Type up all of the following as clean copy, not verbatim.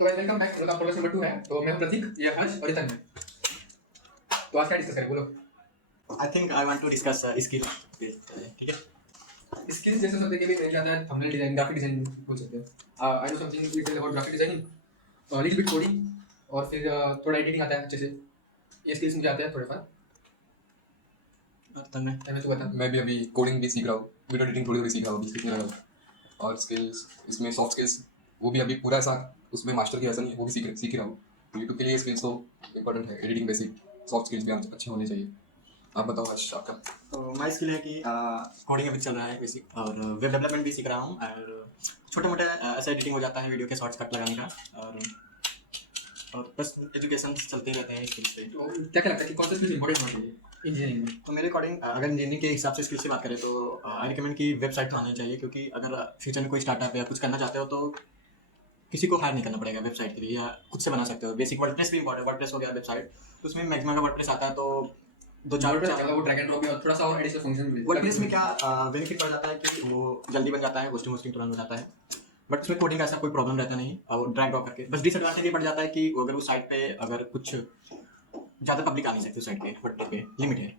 तो welcome back. मतलब progress number 2 है। तो मैं हूं प्रतीक, ये हर्ष और इतन है। तो आज क्या डिस्कस करें, बोलो। I think I want to discuss skill based ठीक है। स्किल्स जैसे सब देखिए मेरे आता है थंबनेल डिजाइन, ग्राफिक डिजाइन बोल सकते हैं। I know something detail about graphic designing, little bit coding, और फिर थोड़ा एडिटिंग आता है अच्छे से। ये स्किल्स मुझे आते हैं थोड़े फार। और तब मैं मैं तो बता। मैं भी अभी कोडिंग भी सीख रहा हूँ, वीडियो एडिटिंग थोड़ी थोड़ी सीख रहा हूँ, अभी सीखने लगा हूँ। और स्किल्स इसमें सॉफ्ट स्किल्स वो भी अभी पूरा ऐसा उसमें मास्टर की ऐसा नहीं है, वो भी सीख ही रहा हूँ। यूट्यूब के लिए स्किल्स तो इंपॉर्टेंट है, एडिटिंग बेसिक सॉफ्ट स्किल्स भी अच्छे होने चाहिए। आप बताओ हर्ष आपका। तो माई स्किल है कि कोडिंग अभी चल रहा है बेसिक, और वेब डेवलपमेंट भी सीख रहा हूँ, और छोटे मोटे ऐसा एडिटिंग हो जाता है वीडियो के शॉर्ट्स कट लगाने का, और बस एजुकेशन चलते रहते हैं स्किल्स पे। तो क्या क्या लगता है कि कौन सा स्किल्स इंपॉर्टेंट होना चाहिए इंजीनियरिंग में? तो मेरे अकॉर्डिंग अगर इंजीनियरिंग के हिसाब से स्किल्स की बात करें तो आई रिकमेंड कि वेबसाइट तो आनी चाहिए, क्योंकि अगर फ्यूचर में कोई स्टार्टअप या कुछ करना चाहते हो तो किसी को हायर नहीं करना पड़ेगा वेबसाइट के लिए, या खुद से बना सकते हो। बेसिक वर्डप्रेस भी इंपॉर्टेंट, वर्डप्रेस हो गया वेबसाइट, तो उसमें मैक्सिमम का वर्डप्रेस आता है, तो दो चार वो ड्रैग एंड ड्रॉप और थोड़ा सा और एडिशनल फंक्शन मिले। वर्डप्रेस में क्या बेनिफिट पड़ जाता है कि वो जल्दी बन जाता है, होस्टिंग होस्टिंग तुरंत हो जाता है, बट उसमें कोडिंग का ऐसा कोई प्रॉब्लम रहता नहीं, और ड्रैग ड्रॉप करके। बस डिसएडवांटेज ये पड़ जाता है कि अगर उस साइट पे अगर कुछ ज़्यादा पब्लिक आ नहीं सकती उस साइट पे, वर्डप्रेस पे लिमिट है,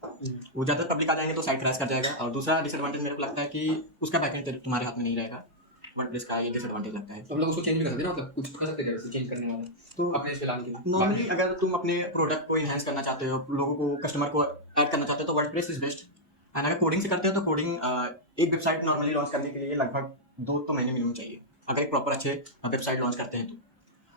वो ज़्यादा पब्लिक आ जाएंगे तो साइट क्रैश कर जाएगा। और दूसरा डिसएडवांटेज मेरे को लगता है कि उसका बैकएंड तुम्हारे हाथ में नहीं रहेगा, वर्डप्रेस का ये डिसएडवांटेज लगता है। तो हम लोग उसको चेंज भी कर सकते हैं ना, मतलब कुछ कर सकते हैं जैसे चेंज करने वाला तो अपने इस पे लाने के लिए। नॉर्मली अगर तुम अपने प्रोडक्ट को इनहेंस करना चाहते हो, लोगों को कस्टमर को ऐड करना चाहते हो, तो वर्डप्रेस इज बेस्ट। एंड अगर कोडिंग से करते हो तो कोडिंग एक वेबसाइट नॉर्मली लॉन्च करने के लिए लगभग 2 महीने मिनिमम चाहिए, अगर एक प्रॉपर अच्छे वेबसाइट लॉन्च करते हैं तो।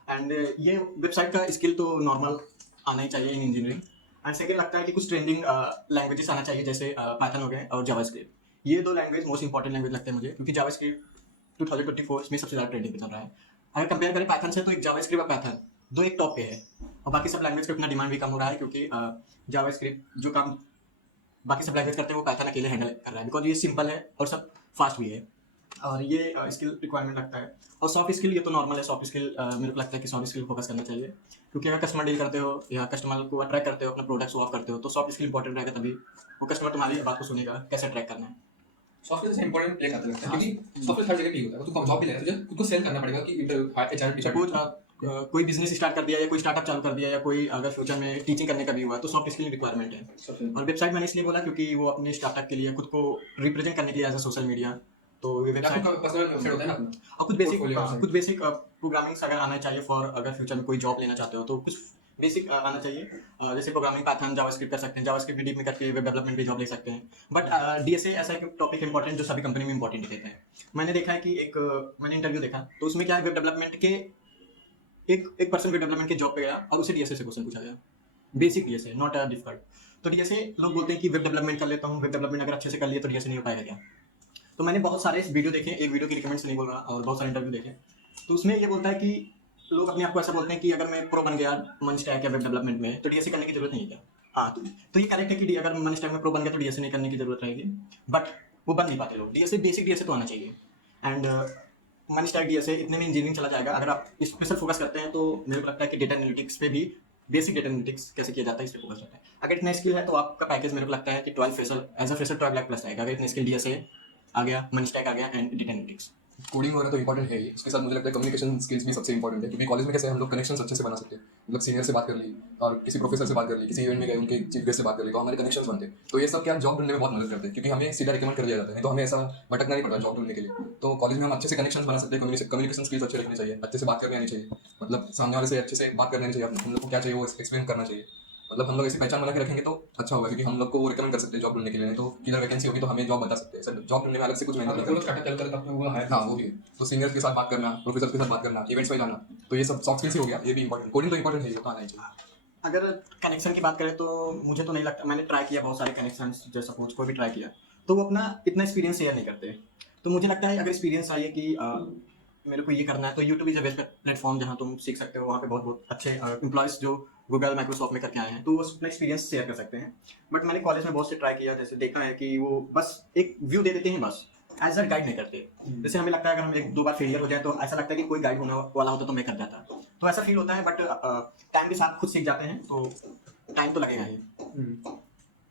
एंड ये वेबसाइट का स्किल तो नॉर्मल आना ही चाहिए इन इंजीनियरिंग। एंड सेकेंड लगता है कि कुछ ट्रेंडिंग लैंग्वेजेस आना चाहिए, जैसे पाइथन हो गए और जावास्क्रिप्ट। ये 2 लैंग्वेज मोस्ट इंपॉर्टेंट लैंग्वेज लगते हैं मुझे, क्योंकि जावास्क्रिप्ट 2024 में सबसे ज़्यादा ट्रेंडिंग पे चल रहा है। अगर कंपेयर करें पाइथन से, तो एक जावास्क्रिप्ट और पाइथन दो एक टॉप पे है, और बाकी सब लैंग्वेज का उतना डिमांड भी कम हो रहा है, क्योंकि जावास्क्रिप्ट जो काम बाकी सब लैंग्वेज करते हैं वो पाइथन अकेले हैंडल कर रहा है, बिकॉज ये सिंपल है और सब फास्ट भी है, और ये स्किल रिक्वायरमेंट लगता है। और सॉफ्ट स्किल ये तो नॉर्मल है, सॉफ्ट स्किल मेरे को लगता है कि सॉफ्ट स्किल फोकस करना चाहिए, क्योंकि अगर कस्टमर डील करते हो या कस्टमर को अट्रैक्ट करते हो, अपना प्रोडक्ट शो ऑफ करते हो, तो सॉफ्ट स्किल इंपॉर्टेंट रहेगा, तभी वो कस्टमर तुम्हारी बात को सुनेगा, कैसे अट्रैक्ट करना है। सॉफ्टवेयर से इंपॉर्टेंट प्ले करता है, क्योंकि सॉफ्टवेयर हर जगह पे होता है। तो जॉब भी ले रहा है, तुझे खुद को सेल करना पड़ेगा कि इंटरव्यू एचआर सपोज कोई बिजनेस स्टार्ट कर दिया या कोई स्टार्टअप चालू कर दिया, या कोई अगर फ्यूचर में टीचिंग करने का भी हुआ, तो सॉफ्ट स्किल रिक्वायरमेंट है। और वेबसाइट मैंने इसलिए बोला क्योंकि वो अपने स्टार्टअप के लिए खुद को रिप्रेजेंट करने के लिए एज अ सोशल मीडिया, तो ये वेबसाइट पर्सनल वेबसाइट होता है ना अपना। और कुछ बेसिक प्रोग्रामिंग अगर आना चाहिए फॉर अगर फ्यूचर में कोई जॉब लेना चाहते हो, तो कुछ बेसिक आना चाहिए, जैसे प्रोग्रामिंग पाइथन जावास्क्रिप्ट कर सकते हैं, जावास्क्रिप्ट डीप में करके वेब डेवलपमेंट भी जॉब ले सकते हैं। बट डीएसए ऐसा एक टॉपिक इंपॉर्टेंट जो सभी कंपनी में इंपॉर्टेंट देते हैं। मैंने देखा है कि मैंने इंटरव्यू देखा, तो उसमें क्या है, वेब डेवलपमेंट के एक पर्सन वेब डेवलपमेंट के जॉब पे गया और उसे डीएसए से क्वेश्चन पूछा गया, बेसिक डीएसए, नॉट डिफिकल्ट। तो डीएसए लोग बोलते हैं कि वेब डेवलपमेंट कर लेता हूँ, वेब डेवलपमेंट अगर अच्छे से कर लिया तो डीएसए नहीं हो पाएगा क्या? तो मैंने बहुत सारे वीडियो देखे, एक वीडियो की रिकमेंड नहीं बोल रहा, और बहुत सारे इंटरव्यू देखे, तो उसमें ये बोलता है कि लोग अपने आप को ऐसा बोलते हैं कि अगर मैं प्रो बन गया मन स्टैक या वेब डेवलपमेंट में, तो डीएसए करने की जरूरत नहीं है क्या? हाँ, तो ये करेक्ट है कि अगर मन स्टैक में प्रो बन गया तो डीएसए नहीं करने की जरूरत रहेगी, बट वो बन नहीं पाते लोग। डीएसए बेसिक डीएसए तो आना चाहिए। एंड मन स्टैक डीएसए इतने में इंजीनियरिंग चला जाएगा। अगर आप स्पेशल फोकस करते हैं तो मेरे को लगता है कि डेटा एनालिटिक्स पे भी, बेसिक डेटा एनालिटिक्स कैसे किया जाता है इस पे फोकस करता है। अगर इतना स्किल है तो आपका पैकेज मेरे को लगता है कि 12 fresher as a fresher 12 lakh plus आएगा, अगर इतना स्किल डीएसए आ गया, मन स्टैक आ गया एंड डेटा एनालिटिक्स। कोडिंग होना तो इंपॉर्टेंट है ही, उसके साथ मुझे लगता है कम्युनिकेशन स्किल्स भी सबसे इंपॉर्टेंट है, क्योंकि कॉलेज में कैसे हम लोग कनेक्शंस अच्छे से बना सकते हैं। मतलब सीनियर से बात कर ली, और किसी प्रोफेसर से बात कर ली, किसी इवेंट में गए उनके चीफ गेस्ट से बात कर ली, तो हमारे कनेक्शंस बनते हैं। तो ये सब क्या जॉब ढूंढने में बहुत मदद करते हैं, क्योंकि हमें सीधा रिकमेंड कर दिया जाता है, तो हमें ऐसा भटकना नहीं पड़ता जॉब ढूंढने के लिए। तो कॉलेज में हम अच्छे से कनेक्शंस बना सकते हैं, कम्युनिकेशन स्किल्स अच्छे रखने चाहिए, अच्छे से बात करनी आनी चाहिए, मतलब सामने वाले से अच्छे से बात करनी आनी चाहिए, हम लोग को क्या चाहिए वो एक्सप्लेन करना चाहिए। मतलब हम लोग ऐसी पहचान बना के रखेंगे तो अच्छा होगा, क्योंकि हम लोग को वो रिकमेंड कर सकते हैं जॉब ढूंढने के लिए। तो किधर वैकेंसी होगी तो हमें जॉब बता सकते हैं, सर जॉब ढूंढने में अलग से कुछ मेहनत नहीं करना। स्टार्टअप चल कर अपने वो हायर। हाँ वो भी है। तो सीनियर्स के साथ बात करना, प्रोफेसर के साथ बात करना, इवेंट्स में जाना, तो ये सब सॉफ्ट स्किल्स ही हो गया। ये भी इंपॉर्टेंट, कोडिंग तो इंपॉर्टेंट है, ये तो आना ही चाहिए। अगर कनेक्शन की बात करें तो मुझे तो नहीं लगता, मैंने ट्राई किया बहुत सारे कनेक्शन, जैसे सपोज कोई भी ट्राई किया तो वो अपना इतना एक्सपीरियंस शेयर नहीं करते। तो मुझे लगता है अगर एक्सपीरियंस चाहिए कि मेरे को ये करना है, तो YouTube is a best platform जहाँ तुम सीख सकते हो। वहाँ पे बहुत बहुत अच्छे एम्प्लॉयज़ जो गूगल माइक्रोसॉफ्ट में करके आए हैं, तो वो अपना एक्सपीरियंस शेयर कर सकते हैं। बट मैंने कॉलेज में बहुत से ट्राई किया, जैसे देखा है कि वो बस एक व्यू दे देते हैं, बस एज अ गाइड नहीं करते। जैसे हमें लगता है अगर हम 1-2 बार फेलियर हो जाए तो ऐसा लगता है कि कोई गाइड होने वाला होता तो मैं कर जाता, तो ऐसा फील होता है। बट टाइम के साथ खुद सीख जाते हैं, तो टाइम तो लगेगा ही।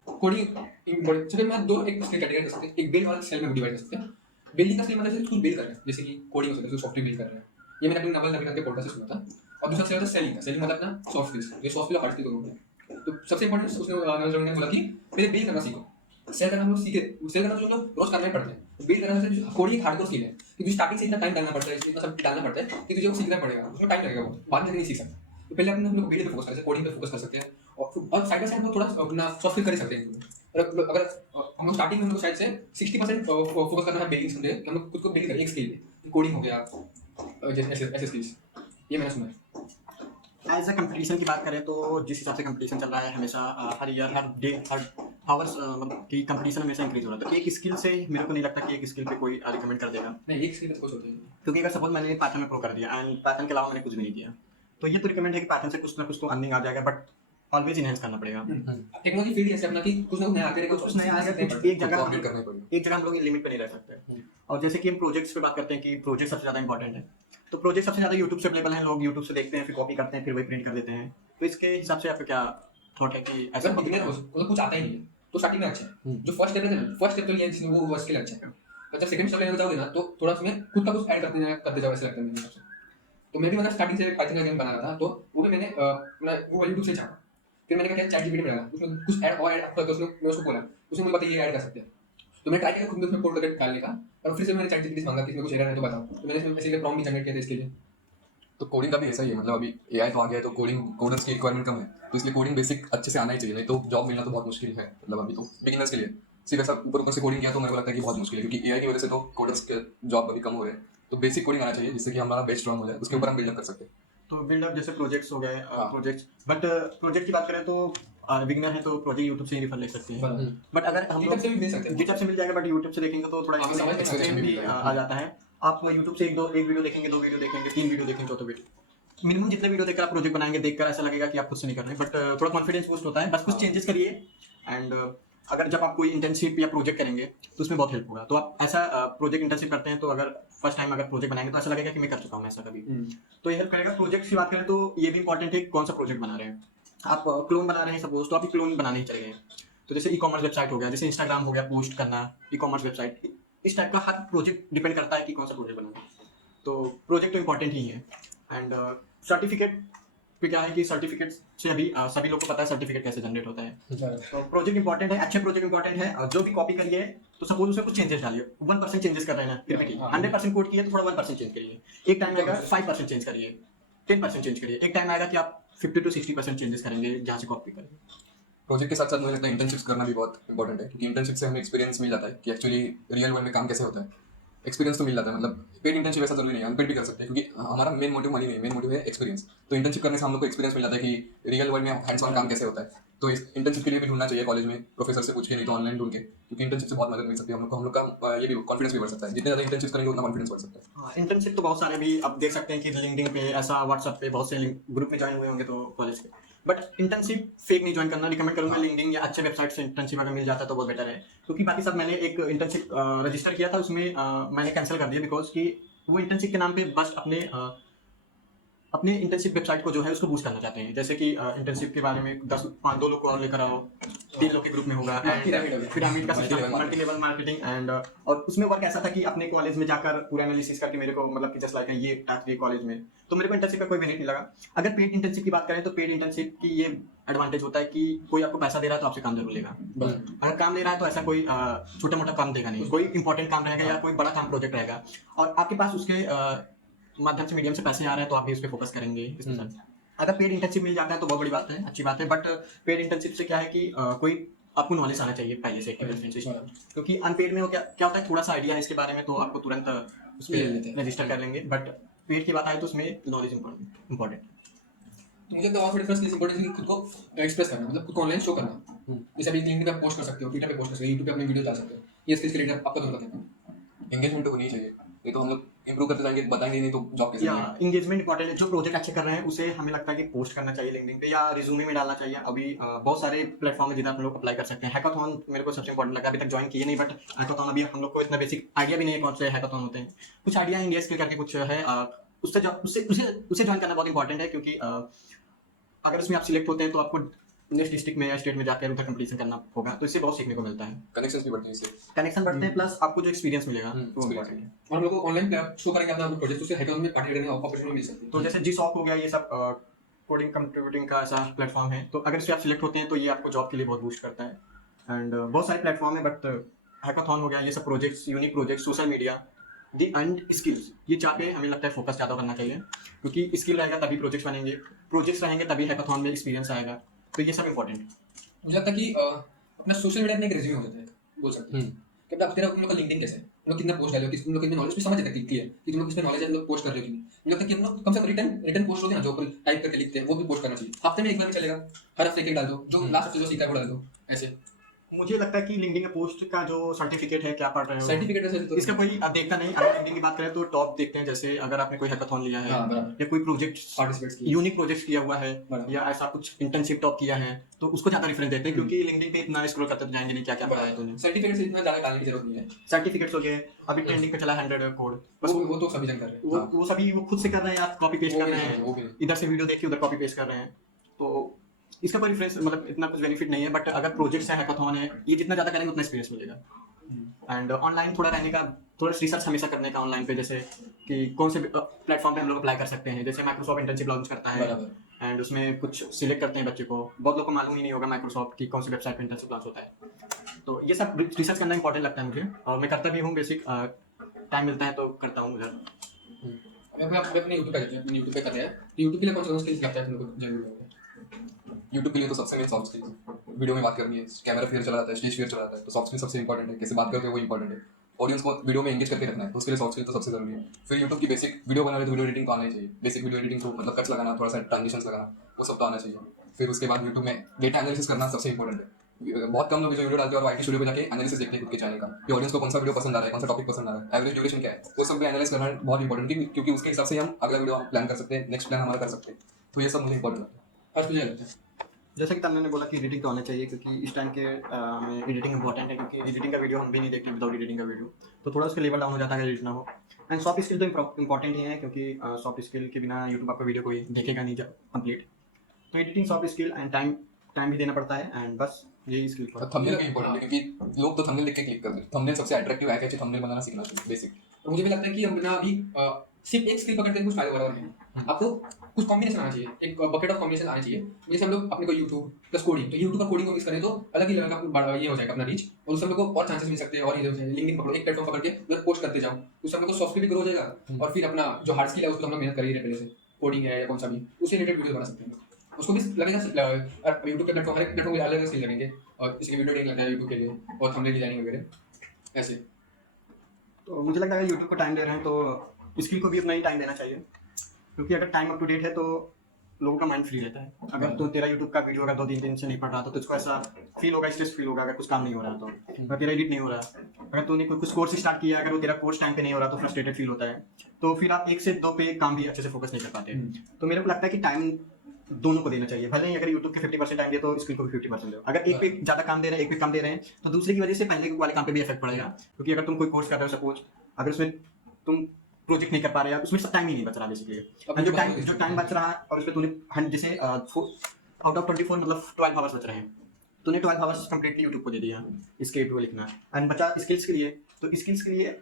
Coding important. चलिए मैं दो एक स्किल कैटेगरी कर सकते हैं, एक बिल्ड और सेल में डिवाइड कर सकते हैं। बिल्डिंग का स्किल मतलब कुछ बिल्ड कर रहे हैं, जैसे कि कोडिंग हो सकता है, सॉफ्टवेयर बिल्ड कर रहे हैं। ये मैंने अपने नवल नबीन के पॉडकास्ट से सुना था। और दूसरा होता है सेलिंग का। सेलिंग मतलब अपना सॉफ्ट स्किल्स, ये सॉफ्ट स्किल और हार्ड स्किल दोनों होते हैं। तो सबसे इंपॉर्टेंट उसने नरेंद्र ने बोला कि पहले बिल्ड करना सीखो। सेल करना हम लोग सीखे, सेल करना जो रोज करना ही पड़ता है। बिल्ड करना से कोडिंग हार्डकोर स्किल है, क्योंकि स्टार्टिंग से इतना टाइम डालना पड़ता है, इतना सब डालना पड़ता है कि तुझे वो सीखना पड़ेगा, उसमें टाइम लगेगा, वो बाद में नहीं सीख सकता। तो पहले अपने हम लोग बिल्ड पे फोकस करते हैं, कोडिंग पे फोकस कर सकते हैं, और साइड बाय साइड हम लोग थोड़ा अपना सॉफ्ट स्किल कर ही सकते हैं। अगर हम लोग स्टार्टिंग में हम लोग शायद से 60% फोकस करना है बिल्डिंग समझे, हम लोग खुद को बिल्ड करें एक स्किल पे, कोडिंग हो गया, जैसे ऐसे स्किल्स, ये मैंने सुना है। एज अ कंपटीशन की बात करें तो जिस हिसाब से कंपटीशन चल रहा है हमेशा हर ईयर हर डे हर आवर्स मतलब कि कंपटीशन हमेशा इंक्रीज हो रहा है, तो एक स्किल से मेरे को नहीं लगता कि एक स्किल पे कोई रिकमेंड कर देगा। नहीं, एक स्किल पे कुछ होता है। क्योंकि अगर सपोज मैंने पाइथन में प्रो कर दिया एंड पाइथन के अलावा मैंने कुछ भी नहीं किया, तो ये तो रिकमेंड है कि पाइथन से कुछ ना कुछ तो अर्निंग आ जाएगा, बट ऑलवेज इनहेंस करना पड़ेगा। टेक्नोलॉजी फील्ड ऐसे अपना कि कुछ ना कुछ नया आते रहेगा, कुछ नया आएगा, कुछ एक जगह अपडेट करना ही पड़ेगा। एक जगह हम लोग लिमिट पे नहीं रह सकते। और जैसे कि हम प्रोजेक्ट्स पे बात करते हैं कि प्रोजेक्ट सबसे ज़्यादा इंपॉर्टेंट है, तो प्रोजेक्ट सबसे ज़्यादा यूट्यूब से अवेलेबल है, लोग यूट्यूब से देखते हैं, फिर कॉपी करते हैं, फिर वही प्रिंट कर देते हैं। तो इसके हिसाब से आपका क्या थॉट है कि ऐसा अगर बिगिनर हो, मतलब कुछ आता ही नहीं है, तो स्टार्टिंग में अच्छा है। जो फर्स्ट स्टेप है ना, फर्स्ट स्टेप तो ये है जिसमें वो स्किल अच्छा है। तो जब सेकंड स्टेप लेने जाओगे ना, तो थोड़ा उसमें खुद का कुछ ऐड करते जाओ, ऐसा लगता है मेरे हिसाब से। तो मैं भी मतलब स्टार्टिंग से पाइथन का गेम बना रहा था, तो वो भी मैंने अपना वो यूट्यूब से चाहा। फिर मैंने क्या चैट जीपीटी में डाला, उसमें कुछ ऐड और ऐड करके उसने मैं उसको बोला, उसने मुझे बताया ये ऐड कर सकते हैं। तो मैंने ट्राई किया खुद में उसमें कोड करके डालने का, और फिर से मैंने चैट जीपीटी से मांगा कि इसमें कुछ एरर है तो बताओ। तो मैंने इसमें इसीलिए प्रॉम्प्ट भी जनरेट किया था इसके लिए। तो कोडिंग का भी ऐसा ही है, मतलब अभी एआई तो आ गया है, तो कोडिंग कोडर्स की रिक्वायरमेंट कम है, तो इसलिए कोडिंग बेसिक अच्छे से आना ही चाहिए, नहीं तो जॉब मिलना तो बहुत मुश्किल है। मतलब अभी तो बिगिनर्स के लिए सिर्फ ऐसा ऊपर ऊपर से कोडिंग किया तो मेरे को लगता है कि बहुत मुश्किल है, क्योंकि एआई की वजह से तो कोडर्स के जॉब अभी कम हो रहे हैं। तो बेसिक कोडिंग आना चाहिए जिससे कि हमारा बेस स्ट्रॉन्ग हो जाए, उसके ऊपर हम बिल्डअप कर सकते हैं। तो बिल्डअप जैसे प्रोजेक्ट्स हो गए हाँ। प्रोजेक्ट्स, बट प्रोजेक्ट की बात करें तो बिगिनर है तो प्रोजेक्ट यूट्यूब से ही रेफर ले सकते हैं। बराबर। बट अगर हम GitHub से भी ले सकते हैं। GitHub से मिल जाएगा, बट यूट्यूब से देखेंगे तो थोड़ा हाँ, समझ में एक्सप्लेन भी भी मिल जाएगा। आ जाता है। आप यूट्यूब से एक वीडियो देखेंगे, 2 वीडियो देखेंगे, 3 वीडियो देखेंगे, चौथा वीडियो, मिनिमम जितने वीडियो देखकर आप प्रोजेक्ट बनाएंगे देखकर ऐसा लगेगा कि आप खुद से नहीं कर रहे हैं, बट थोड़ा कॉन्फिडेंस बूस्ट होता है। बस कुछ चेंजेस करिए एंड अगर जब आप कोई इंटर्नशिप या प्रोजेक्ट करेंगे तो उसमें बहुत हेल्प होगा। तो आप ऐसा प्रोजेक्ट इंटर्नशिप करते हैं तो अगर फर्स्ट टाइम अगर प्रोजेक्ट बनाएंगे तो ऐसा लगेगा कि मैं कर चुका हूँ ऐसा कभी, तो ये हेल्प करेगा। प्रोजेक्ट की बात करें तो ये भी इंपॉर्टेंट है कौन सा प्रोजेक्ट बना रहे हैं। आप क्लोन बना रहे हैं सपोज, तो आप क्लोन बनाने ही चलेंगे। तो जैसे ई कॉमर्स वेबसाइट हो गया, जैसे इंस्टाग्राम हो गया, पोस्ट करना, ई कॉमर्स वेबसाइट, इस टाइप का हर प्रोजेक्ट डिपेंड करता है कि कौन सा प्रोजेक्ट बनाना है। तो प्रोजेक्ट तो इंपॉर्टेंट ही है। एंड सर्टिफिकेट पे क्या है कि सर्टिफिकेट से अभी सभी लोग को पता है सर्टिफिकेट कैसे जनरेट होता है। तो प्रोजेक्ट इंपॉर्टेंट है, अच्छे प्रोजेक्ट इंपॉर्टेंट है। जो भी कॉपी करिए तो सपोज उसमें कुछ चेंजेस डालिए, 1% चेंजेस कर रहे हैं ना, रिपीट 100% कोड किए तो थोड़ा 1% चेंज करिए। एक टाइम आएगा 5% चेंज करिए, 10% चेंज करिए। एक टाइम आएगा कि आप 50 to 60% चेंजेस करेंगे जहाँ से कॉपी करेंगे। प्रोजेक्ट के साथ साथ मुझे लगता है इंटर्नशिप्स करना भी बहुत इंपॉर्टेंट है, क्योंकि इंटर्नशिप से हमें एक्सपीरियंस मिल जाता है कि एक्चुअली रियल वर्ल्ड में काम कैसे होता है। एक्सपीरियंस तो मिल जाता है, मतलब पेड इंटर्नशिप ऐसा जरूरी नहीं है, अनपेड भी कर सकते हैं, क्योंकि हमारा मेन मोटिव मनी नहीं, मेन मोटिव है एक्सपीरियंस। तो इंटर्नशिप करने से हम लोग को एक्सपीरियंस मिल जाता है कि रियल वर्ल्ड में हैंड्स ऑन काम कैसे होता है। तो इस इंटर्नशिप के लिए भी ढूंढना चाहिए कॉलेज में, प्रोफेसर से पूछ के, नहीं तो ऑनलाइन ढूंढ के, क्योंकि इंटर्नशिप से बहुत मदद मिल सकती है हम लोग को। हम लोग का ये भी कॉन्फिडेंस भी बढ़ सकता है, जितने ज़्यादा इंटर्नशिप करेंगे उतना कॉन्फिडेंस बढ़ सकता है। इंटर्नशिप तो बहुत सारे भी आप देख सकते हैं कि लिंक्डइन पे ऐसा, व्हाट्सएप पे बहुत से ग्रुप में ज्वाइन हुए होंगे तो कॉलेज के। बट इंटर्नशिप फेक नहीं ज्वाइन करना, रिकमेंड करूंगा लिंक्डइन या अच्छे वेबसाइट से इंटर्नशिप अगर मिल जाता है तो बहुत बेटर है। क्योंकि बाकी सब मैंने एक इंटर्नशिप रजिस्टर किया था, उसमें मैंने कैंसिल कर दिया बिकॉज कि वो इंटर्नशिप के नाम पे बस अपने इंटर्नशिप वेबसाइट को जो है उसको बूस्ट करना चाहते हैं। जैसे कि इंटर्नशिप के बारे में 2 लोग को और लेकर आओ, 3 लोग के ग्रुप में होगा, पिरामिड का system, multi level marketing and और उसमें वर्क ऐसा था कि अपने कॉलेज में जाकर पूरा एनालिसिस करके मेरे को मतलब कि जस्ट लाइक ये टास्क ये कॉलेज में, तो मेरे को इंटर्नशिप का कोई बेनिफिट नहीं लगा। अगर पेड इंटर्नशिप की बात करें तो पेड इंटर्नशिप की ये एडवांटेज होता है कि कोई आपको पैसा दे रहा है तो आपसे काम जरूर लेगा। अगर काम ले रहा है तो ऐसा कोई छोटा मोटा काम देगा नहीं, कोई इंपॉर्टेंट काम रहेगा या कोई बड़ा काम प्रोजेक्ट रहेगा और आपके पास उसके माध्यम से मीडियम से पैसे आ रहे हैं तो आप भी उस पर फोकस करेंगे इसके साथ। अगर पेड इंटर्नशिप मिल जाता है तो बहुत बड़ी बात है, अच्छी बात है। बट पेड इंटर्नशिप से क्या है कि कोई आपको नॉलेज आना चाहिए पहले से, क्योंकि अनपेड में वो क्या होता है, थोड़ा सा आइडिया है इसके बारे में तो आपको तुरंत उस पर रजिस्टर कर लेंगे। बट पेड की बात आए तो उसमें नॉलेज इंपॉर्टेंट। तो मुझे तो और डिफरेंस इंपॉर्टेंट है खुद को एक्सप्रेस करना, मतलब खुद को ऑनलाइन शो करना। जैसे अभी लिंक्डइन पे पोस्ट कर सकते हो, ट्विटर पे पोस्ट कर सकते हो, यूट्यूब पे अपनी वीडियो डाल सकते हो। ये स्किल्स के लिए आपका दोनों कहते हैं। एंगेजमेंट तो होनी चाहिए, नहीं तो हम लोग इंप्रूव करते जाएंगे, बताएंगे नहीं तो जॉब कैसे या मिलेगी। इंगेजमेंट इंपॉर्टेंट है। जो प्रोजेक्ट अच्छे कर रहे हैं उसे हमें लगता है कि पोस्ट करना चाहिए लिंक्डइन पे या रिज्यूमे में डालना चाहिए। अभी बहुत सारे प्लेटफॉर्म है जिधर हम लोग अप्लाई कर सकते हैं। हैकाथॉन मेरे को सबसे इंपॉर्टेंट लगा, अभी तक ज्वाइन किए नहीं, बट हैकाथॉन अभी हम लोग को इतना बेसिक आइडिया भी नहीं है कौन से हैकाथॉन होते हैं। कुछ आइडिया इंडिया स्किल करके कुछ है, उससे ज्वाइन करना बहुत इंपॉर्टेंट है, क्योंकि अगर उसमें आप सिलेक्ट होते हैं तो आपको नेक्स्ट डिस्ट्रिक्ट में या स्टेट में जाकर उधर कंपटीशन करना होगा, तो इससे बहुत सीखने को मिलता है, कनेक्शंस भी बढ़ते हैं इससे। कनेक्शन बढ़ते हैं, प्लस आपको जो एक्सपीरियंस मिलेगा वो experience। इम्पोर्टेंट है। और हम लोग को ऑनलाइन शो करेंगे अपना प्रोजेक्ट, उससे हैकाथॉन में पार्टिसिपेट करने की अपॉर्चुनिटी मिल सकती है। तो जैसे जी सॉक हो गया, ये सब कोडिंग कंट्रीब्यूटिंग का ऐसा प्लेटफॉर्म है, तो अगर इससे आप सिलेक्ट होते हैं तो ये आपको जॉब के लिए बहुत बूस्ट करता है। एंड बहुत सारे प्लेटफॉर्म है, बट हैकाथॉन हो गया, ये सब projects, unique project, social media, the and skills, ये चार पे हमें लगता है फोकस ज़्यादा करना चाहिए, क्योंकि स्किल रहेगा तभी प्रोजेक्ट्स बनेंगे, प्रोजेक्ट्स रहेंगे तभी हैकाथॉन में एक्सपीरियंस आएगा, तो ये सब इंपॉर्टेंट। मुझे लगता है कि अपना सोशल मीडिया में एक रिज्यूमे हो जाता है, बोल सकते हैं कि अब तेरा तुम लोग का लिंक्डइन कैसे है, तुम लोग कितना पोस्ट डाले हो, तुम लोग कितने नॉलेज पे समझ जाते हैं क्लियर कि तुम लोग किसमें नॉलेज है, तुम लोग पोस्ट कर रहे हो कि नहीं। मुझे लगता है कि हम लोग कम से कम रिटर्न पोस्ट होते हैं ना, जो टाइप करके लिखते हैं, वो भी पोस्ट करना चाहिए। हफ्ते में एक बार भी चलेगा, हर हफ्ते एक डाल दो, जो लास्ट हफ्ते जो सीखा है वो डाल दो, ऐसे। मुझे लगता है कि लिंक्डइन का पोस्ट का जो सर्टिफिकेट है, क्या पढ़ रहे हो, सर्टिफिकेट ऐसे तो इसका कोई देखता नहीं। अगर लिंक्डइन की बात करें तो टॉप देखते हैं, जैसे अगर आपने कोई हैकाथॉन लिया है हाँ, बराबर। या कोई प्रोजेक्ट पार्टिसिपेट्स की यूनिक प्रोजेक्ट किया हुआ है बराबर। या ऐसा कुछ इंटर्नशिप टॉप किया है, तो उसको ज्यादा रेफरेंस देते हैं, क्योंकि लिंक्डइन पे इतना स्क्रॉल करते तो जाएंगे नहीं क्या क्या पढ़ा है तूने। सर्टिफिकेट से इतना ज्यादा डालने की जरूरत नहीं है, सर्टिफिकेट्स हो गए, अभी ट्रेंडिंग पे चला 100 कोड, बस वो तो सभी जन कर रहे हैं। वो सभी वो खुद से कर रहे हैं, आप कॉपी पेस्ट वो कर भी रहे नहीं, हैं, वो भी नहीं। इधर से वीडियो देख के उधर कॉपी पेस्ट कर रहे हैं, तो इसका कोई रेफरेंस मतलब इतना कुछ बेनिफिट नहीं है। बट अगर प्रोजेक्ट्स है, हैकाथॉन है, ये जितना ज्यादा करेंगे उतना एक्सपीरियंस मिलेगा। एंड ऑनलाइन थोड़ा रहने का, थोड़ा रिसर्च हमेशा करने का ऑनलाइन पे, जैसे कि कौन से प्लेटफॉर्म पे हम लोग अप्लाई कर सकते हैं। जैसे माइक्रोसॉफ्ट इंटर्नशिप लॉन्च करता है बराबर। एंड उसमें कुछ सिलेक्ट करते हैं बच्चे को, बहुत लोग को मालूम ही नहीं होगा माइक्रोसॉफ्ट की कौन सी वेबसाइट पे इंटर्नशिप लॉन्च होता है। तो ये सब रिसर्च करना इंपॉर्टेंट लगता है मुझे, और मैं करता भी हूँ बेसिक, टाइम मिलता है तो करता हूँ उधर। अगर आप अपने यूट्यूब पे अपने यूट्यूब पे कर रहे हैं, तो यूट्यूब के लिए कौन सा स्किल्स लगता है तुम लोग को जरूरी होगा? यूट्यूब के लिए तो सबसे मेन सॉफ्ट स्किल्स, वीडियो में बात करनी है, कैमरा फियर चला जाता है, स्टेज फियर चला जाता है, तो सॉफ्ट स्किल सबसे इंपॉर्टेंट है। कैसे बात करते हो वो इंपॉर्टेंट है, ऑडियंस को वीडियो में एंगेज करके रखना है, तो उसके लिए सॉफ्ट स्किल तो सबसे जरूरी है। फिर यूट्यूब की बेसिक वीडियो बना रहे तो वीडियो एडिटिंग तो आना ही चाहिए, बेसिक वीडियो एडिटिंग तो मतलब कट्स लगाना, थोड़ा सा ट्रांजिशंस लगाना, वो सब तो आना चाहिए। फिर उसके बाद यूट्यूब में डेटा एनालिसिस करना सबसे इंपॉर्टेंट है। बहुत कम लोग जो वीडियो डालते हैं और आईटी स्टूडियो पे जाके एनालिसिस देखते हैं खुद के चैनल का, कि ऑडियंस को कौन सा वीडियो पसंद आ रहा है, कौन सा टॉपिक पसंद आ रहा है, एवरेज ड्यूरेशन क्या है, वो सब भी एनालाइज करना बहुत इंपॉर्टेंट है, क्योंकि उसके हिसाब से हम अगला वीडियो हम प्लान कर सकते हैं, नेक्स्ट प्लान हमारा कर सकते हैं। तो ये सब मुझे इंपॉर्टेंट लगता है। आज मुझे लगता है जैसा कि तमने ने बोला कि एडिटिंग तो आना चाहिए, क्योंकि इस टाइम के में एडिटिंग इंपॉर्टेंट है, क्योंकि एडिटिंग का वीडियो हम भी नहीं देखते विदाउट एडिटिंग का वीडियो, तो थोड़ा उसका लेवल डाउन हो जाता है अगर एडिट ना हो। एंड सॉफ्ट स्किल तो इंपॉर्टेंट ही है, क्योंकि सॉफ्ट स्किल के बिना यूट्यूब आपका वीडियो कोई देखेगा नहीं कंप्लीट। तो editing, soft skill and time भी देना पड़ता है, एंड बस यही स्किल पर। थंबनेल भी इंपॉर्टेंट है, क्योंकि लोग तो थंबनेल देख के क्लिक करते हैं, थंबनेल सबसे अट्रैक्टिव है, कैसे थंबनेल बनाना सीखना चाहिए बेसिक। और मुझे भी लगता है कि हम ना अभी सिर्फ एक स्किल पकड़ते हैं कुछ फायदा वाला नहीं, आपको कुछ कॉम्बिनेशन आना चाहिए, एक बकेट ऑफ कॉम्बिनेशन आना चाहिए। जैसे हम लोग अपने को यूट्यूब प्लस कोडिंग, तो यूट्यूब और कोडिंग को मिक्स करें तो अलग ही लेवल का ये हो जाएगा अपना रीच, और उससे हम लोग को और चांसेस मिल सकते हैं। और ये लिंक्डइन पकड़ो, एक प्लेटफॉर्म पकड़ के मतलब पोस्ट करते जाओ, उससे हम लोग को सॉफ्ट स्किल भी ग्रो हो जाएगा, और फिर अपना जो हार्ड स्किल है उसको हम लोग मेहनत कर ही रहे पहले से, कोडिंग है या कौन सा भी, उससे रिलेटेड वीडियो बना सकते हैं। उसको भी लगेगा यूट्यूब के प्लेटफॉर्म, हर एक प्लेटफॉर्म के अलग अलग स्किल लगेंगे, और इसके वीडियो एडिटिंग लगता है यूट्यूब के लिए, और थंबनेल डिजाइनिंग वगैरह ऐसे। तो मुझे लगता है अगर यूट्यूब को टाइम दे रहे हैं तो स्किल को भी उतना ही टाइम देना चाहिए, क्योंकि अगर टाइम अप टू डेट है तो लोगों का माइंड फ्री रहता है। अगर तो तेरा यूट्यूब का वीडियो अगर 2-3 दिन से नहीं पड़ रहा तो तुझको ऐसा फील होगा, स्ट्रेस फील होगा अगर कुछ काम नहीं हो रहा तो, अगर तेरा एडिट नहीं हो रहा, अगर तूने कुछ कोर्स स्टार्ट किया अगर वो तेरा कोर्स टाइम पे नहीं हो रहा तो फ्रस्ट्रेटेड फील होता है, तो फिर आप 1 से 2 पे काम भी अच्छे से फोकस नहीं कर पाते। तो मेरे को लगता है कि टाइम दोनों को देना चाहिए, भले ही अगर यूट्यूब के 50% टाइम दे तो स्किल को भी 50% दो। अगर एक पे ज्यादा काम दे रहे हैं, एक पे कम दे रहे हैं, तो दूसरे की वजह से पहले वाले काम पे भी इफेक्ट पड़ेगा। क्योंकि अगर तुम कोई कोर्स कर रहे हो सपोज, अगर उसमें तुम प्रोजेक्ट नहीं कर पा रहे हो, उसमें टाइम ही नहीं बच रहा बेसिकली, जो टाइम बच रहा है और उसमें तूने जैसे आउट ऑफ 24 मतलब 12 आवर्स बच रहे हैं, तूने 12 आवर्स कंप्लीटली यूट्यूब को दे दिया इसके वीडियो लिखना, एंड बचा स्किल्स के लिए, तो स्किल्स के लिए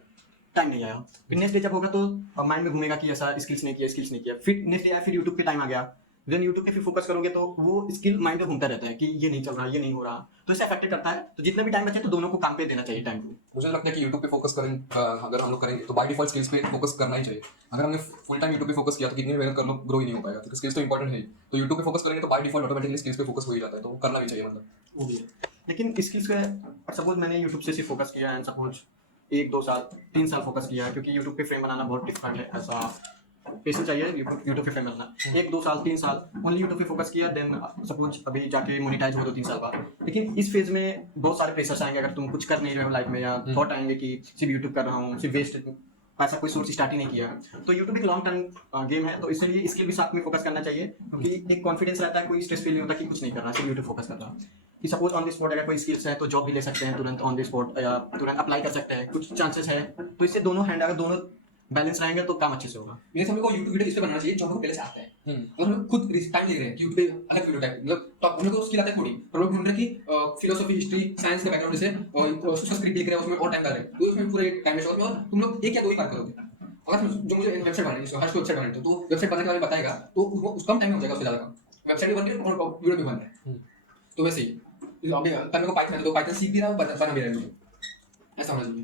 टाइम नहीं आया। फिर नेक्स्ट डे जब होगा तो माइंड में घूमेगा कि ऐसा स्किल्स नहीं किया, फिर नेक्स्ट डे आया, फिर यूट्यूब पे टाइम आ गया, देन यूट्यूब पे फिर फोकस करोगे तो वो स्किल माइंड में घूमता रहता है कि ये नहीं चल रहा, ये नहीं हो रहा, तो इससे अफेक्टेड करता है। तो जितना भी टाइम बचे तो दोनों को काम पे देना चाहिए टाइम को। मुझे लगता है कि यूट्यूब पे फोकस करें, अगर हम लोग करेंगे तो बाय डिफॉल्ट स्किल्स पे फोकस करना ही चाहिए। अगर हमने फुल टाइम यूट्यूब पे फोकस किया तो कितनी मेहनत कर लो ग्रो ही नहीं हो पाएगा, क्योंकि स्किल्स तो इंपॉर्टेंट है। तो यूट्यूब पे फोकस करेंगे तो बाय डिफॉल्ट ऑटोमेटिकली स्किल्स पे फोकस हो ही जाता है, तो वो करना भी चाहिए मतलब। वो भी है। लेकिन स्किल्स पे सपोज मैंने यूट्यूब से सिर्फ फोकस किया एंड सपोज 1-2 साल 3 साल फोकस किया, क्योंकि यूट्यूब पे फ्रेम बनाना बहुत डिफिकल्ट है, ऐसा पेशेंस चाहिए यूट्यूब पे फ्रेम बनाना। 1-2 साल 3 साल ओनली यूट्यूब पे फोकस किया, देन सपोज अभी जाके मोनेटाइज हो 2-3 साल बाद। लेकिन इस फेज में बहुत सारे प्रेशर्स आएंगे अगर तुम कुछ कर नहीं रहे हो लाइफ में, या थॉट आएंगे कि सिर्फ यूट्यूब कर रहा हूँ, सिर्फ वेस्ट ऐसा कोई सोर्स स्टार्ट ही नहीं किया। तो यूट्यूब एक लॉन्ग टर्म गेम है, तो इसलिए इसके भी साथ में फोकस करना चाहिए, क्योंकि एक कॉन्फिडेंस रहता है, कोई स्ट्रेस फील नहीं होता कि कुछ नहीं कर रहा, सिर्फ यूट्यूब फोकस कर रहा। कि सपोज ऑन द स्पॉट अगर कोई स्किल्स है तो जॉब भी ले सकते हैं तुरंत ऑन द स्पॉट, या तुरंत अप्लाई कर सकते हैं, कुछ चांसेस है। तो इससे दोनों हैंड अगर दोनों बैलेंस रहेंगे तो काम अच्छे से होगा। मेरे हम लोग को यूट्यूब वीडियो इसलिए बनाना चाहिए जो हमको पहले से आता है। हम्म। हम लोग खुद टाइम ले रहे हैं यूट्यूब पे अलग वीडियो टाइप मतलब तो हम लोग को स्किल आता है कोडिंग पर लोग ढूंढ रहे हैं कि फिलोसफी हिस्ट्री साइंस के बैकग्राउंड से और उसका स्क्रिप्ट लिख रहे हैं उसमें और टाइम लग रहा है तो उसमें पूरे टाइम वेस्ट और तुम लोग एक या दो ही बार करोगे। अगर जो मुझे वेबसाइट बनानी है हर वेबसाइट बनानी है तो वेबसाइट बनाने के बारे में बताएगा तो उस कम टाइम में हो जाएगा उससे ज्यादा काम वेबसाइट भी बन रही है और वीडियो भी बन रहा है। तो वैसे ही अभी मेरे को पाइथन है तो पाइथन सीख भी रहा हूँ बना भी रहा हूँ ऐसा होना चाहिए।